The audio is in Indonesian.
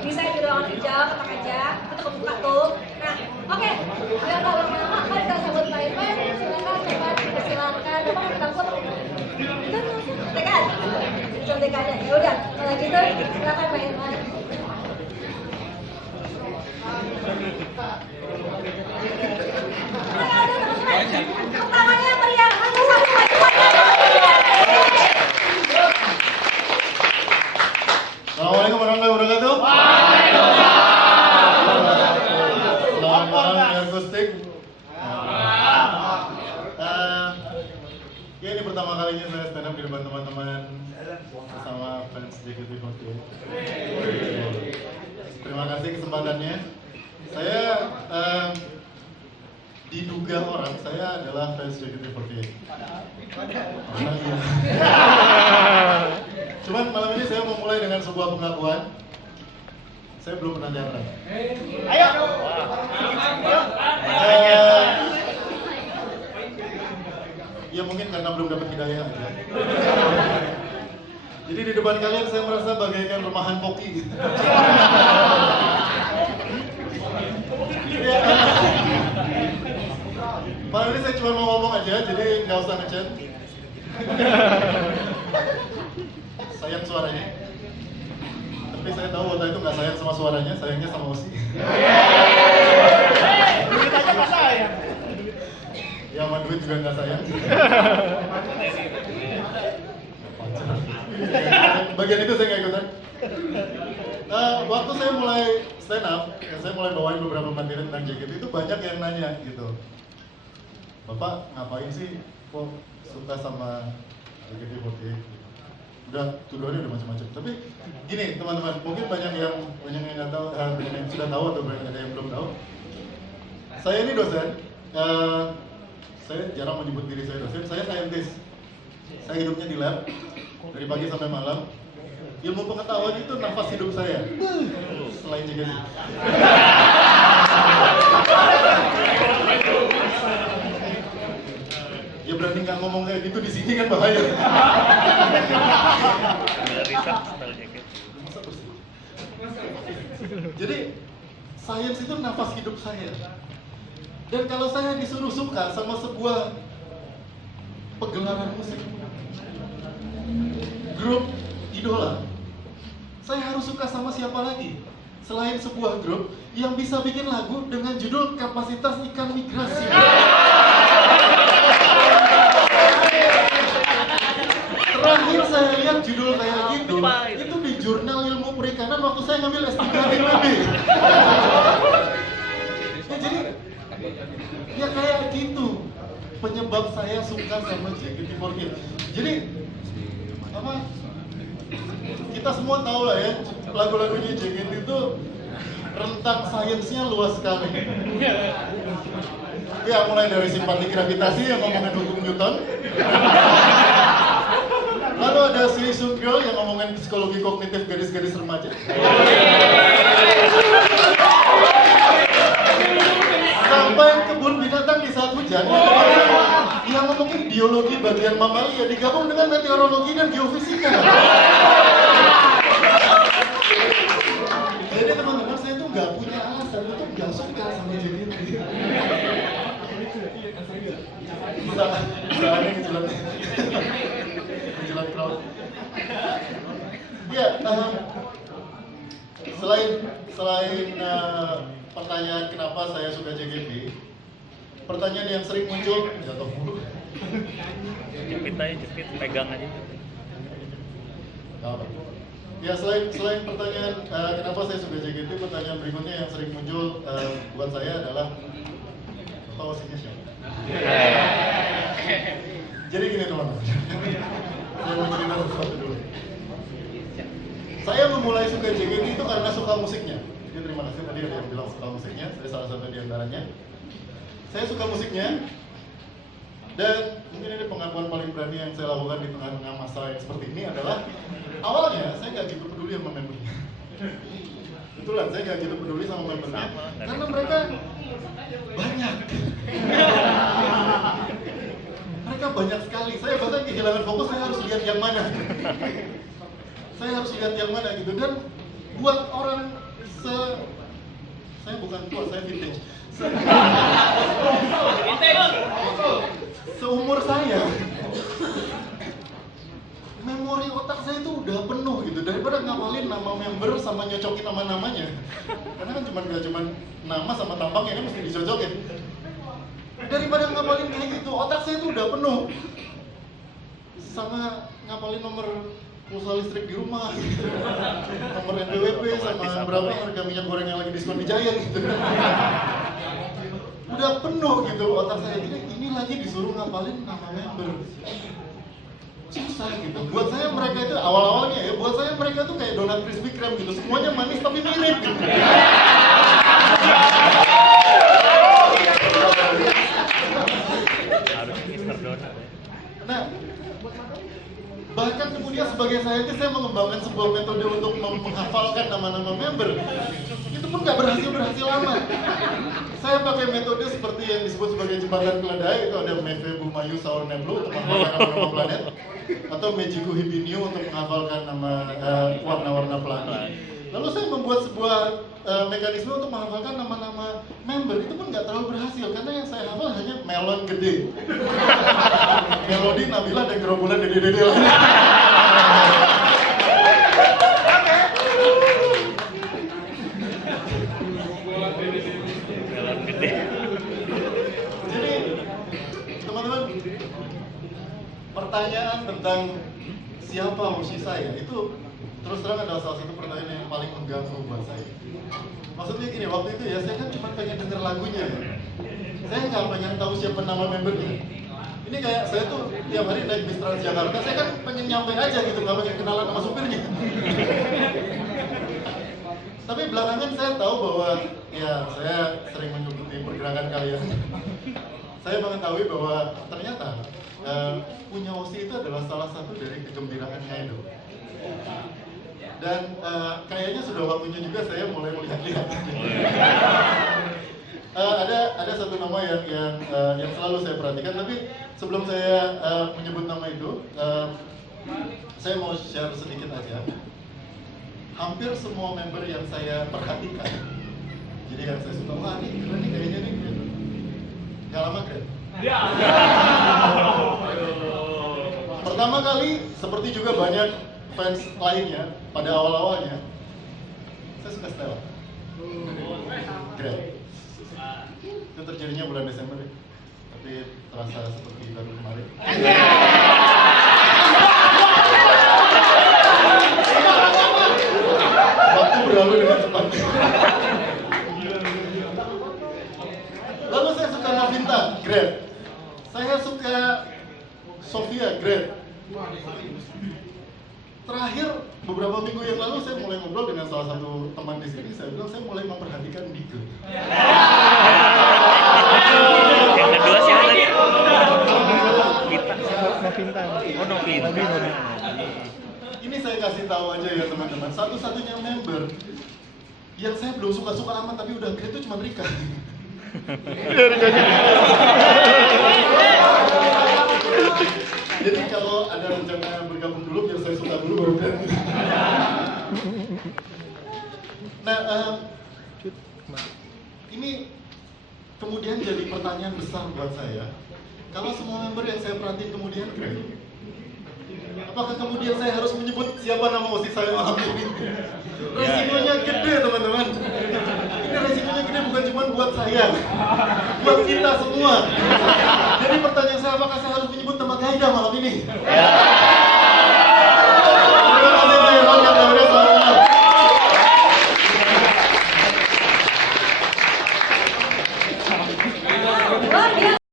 bisa di ruangan hijau, ketok aja, itu kebuka tuh. Nah, oke, biar nggak lama-lama, mari kita sambut Pak Irfan. Silakan, Irfan, silakan. Bapak mau ketemu apa? Itu tekan, itu tekan aja. Ya udah, kalau gitu silakan Pak Irfan. Tangannya meriah, satu Assalamualaikum warahmatullahi wabarakatuh. Selamat malam dengan Gustik. Ya ini pertama kalinya saya stand up di depan teman-teman bersama fans JKT48. Terima kasih kesempatannya. Saya diduga orang saya adalah fans JKT48. Cuman malam ini saya mau mulai dengan sebuah pengakuan. Saya belum pernah teater. Ayo. Ya mungkin karena belum dapat hidayah aja. Jadi di depan kalian saya merasa bagaikan rumahan Poki gitu. Ya, malam ini saya cuma mau ngomong aja, jadi nggak usah ngechat. Sayang suaranya. Tapi saya tahu waktu itu nggak sayang sama suaranya, sayangnya sama Osi. Duit aja nggak sayang. Ya sama duit juga nggak sayang. Bagian itu saya nggak ikutan. Waktu saya mulai stand up, saya mulai bawain beberapa materi tentang JKT itu banyak yang nanya gitu. Bapak ngapain sih kok suka sama JKT48? Udah tuduhannya udah macam-macam. Tapi gini teman-teman, mungkin banyak yang nggak tahu, banyak yang sudah tahu atau banyak yang belum tahu. Saya ini dosen. Saya jarang menyebut diri saya dosen. Saya scientist. Saya hidupnya di lab dari pagi sampai malam. Ilmu pengetahuan itu nafas hidup saya. Selain JKT. Ya berarti nggak ngomong kayak gitu di sini kan bahaya. Jadi sains itu nafas hidup saya. Dan kalau saya disuruh suka sama sebuah pegelaran musik, grup idola, saya harus suka sama siapa lagi selain sebuah grup yang bisa bikin lagu dengan judul Kapasitas Ikan Migrasi. Terakhir saya lihat judul kayak gitu, itu di jurnal ilmu perikanan waktu saya ngambil S3 di IPB. Ya jadi, ya kayak gitu penyebab saya suka sama JKT48. Jadi, apa? Kita semua tahu lah ya, lagu-lagunya JKT itu rentang sainsnya luas sekali. Ya mulai dari simpati gravitasi yang ngomongin hukum Newton. Lalu ada Sri Sun Girl yang ngomongin psikologi kognitif gadis-gadis remaja. Sampai kebun binatang di saat hujan yang ngomongin biologi bagian mamalia digabung dengan meteorologi dan geofisika. Jadi teman-teman, saya tuh nggak punya alasan untuk nggak suka sama JKT. Bisa aneh ngejelasnya. Menjelat crowd. Ya, selain pertanyaan kenapa saya suka JKT, pertanyaan yang sering muncul jatuh mulu. Jepit aja, jepit, pegang aja. Ya selain pertanyaan kenapa saya suka JKT, pertanyaan berikutnya yang sering muncul buat saya adalah apa wasitnya siapa? Jadi gini teman-teman, saya mau cerita sesuatu dulu. Saya memulai suka JKT itu karena suka musiknya. Jadi terima kasih tadi ada yang bilang suka musiknya, saya salah satu di antaranya. Saya suka musiknya, dan mungkin ini pengakuan paling berani yang saya lakukan di tengah-tengah masa yang seperti ini adalah awalnya saya nggak gitu peduli sama membernya. Betulan, saya nggak gitu peduli sama membernya karena mereka banyak. Mereka banyak sekali. Saya bahkan kehilangan fokus. Saya harus lihat yang mana. Saya harus lihat yang mana gitu. Dan buat orang saya bukan tua, saya vintage. Seumur saya, memori otak saya itu udah penuh gitu, daripada ngapalin nama member sama nyocokin nama-namanya. Karena kan nggak cuman nama sama tampangnya kan mesti dicocokin. Daripada ngapalin kayak gitu, otak saya itu udah penuh sama ngapalin nomor pulsa listrik di rumah gitu. Nomor NPWP sama berapa harga minyak goreng yang lagi diskon di Giant gitu. Udah penuh gitu otak saya, ini lagi disuruh ngapalin nama member. Susah gitu. Buat saya mereka itu awal-awalnya ya, buat saya mereka tuh kayak donat crispy krem gitu, semuanya manis tapi mirip gitu. Harus Mister Donat ya. Nah, bahkan kemudian sebagai saintis saya mengembangkan sebuah metode untuk menghafalkan nama-nama member. Itu pun nggak berhasil amat. Saya pakai metode seperti yang disebut sebagai jembatan keledai, itu ada Meve Bumayu Saur Neblu untuk menghafalkan nama planet, atau Mejiku Hibiniu untuk menghafalkan nama warna-warna pelangi. Lalu saya membuat sebuah mekanisme untuk menghafalkan nama-nama member. Itu pun nggak terlalu berhasil karena yang saya hafal hanya melon gede, Melody, Nabila, dan gerombolan dede-dede lain. Jalan gede. Jadi teman-teman, pertanyaan tentang siapa musuh saya itu terus terang adalah salah satu pertanyaan yang paling mengganggu buat saya. Maksudnya gini, waktu itu ya saya kan cuma pengen denger lagunya ya. Saya nggak pengen tahu siapa nama membernya. Ini kayak saya tuh tiap hari naik bis Transjakarta, saya kan pengen nyampe aja gitu, nggak pengen kenalan sama supirnya. Tapi belakangan saya tahu bahwa ya saya sering mengikuti pergerakan kalian. Saya mengetahui bahwa ternyata punya Osi itu adalah salah satu dari kegembiraan Kaido. Dan kayaknya sudah waktunya juga saya mulai melihat-lihat. Ada satu nama yang selalu saya perhatikan, tapi sebelum saya menyebut nama itu, saya mau share sedikit aja. Hampir semua member yang saya perhatikan, jadi yang saya suka, wah ini keren nih kayaknya nih, gitu. Gak lama keren. Pertama kali, seperti juga banyak fans lainnya pada awal-awalnya, saya suka Stella. Keren. Itu terjadinya bulan Desember, tapi terasa seperti baru kemarin. Waktu berlalu dengan cepat. Lalu saya suka Navinta, great. Saya suka Sofia, great. Terakhir beberapa minggu yang lalu saya mulai ngobrol dengan salah satu teman di sini. Saya bilang saya mulai memperhatikan Bige. Yang kedua siapa tadi? Kita. Novinta. Oh, Novinta. Ini saya kasih tahu aja ya teman-teman. Satu-satunya member yang saya belum suka-suka amat tapi udah great itu cuma Rika. Jadi kalau ada rencana bergabung dulu biar saya suka dulu baru great. Nah, ini kemudian jadi pertanyaan besar buat saya. Kalau semua member yang saya perhatiin kemudian great, apakah kemudian saya harus menyebut siapa nama Osi saya malam ini? Resikonya gede teman-teman. Ini resikonya gede bukan cuma buat saya, buat kita semua. Jadi pertanyaan saya, apakah saya harus menyebut nama Gaida malam ini?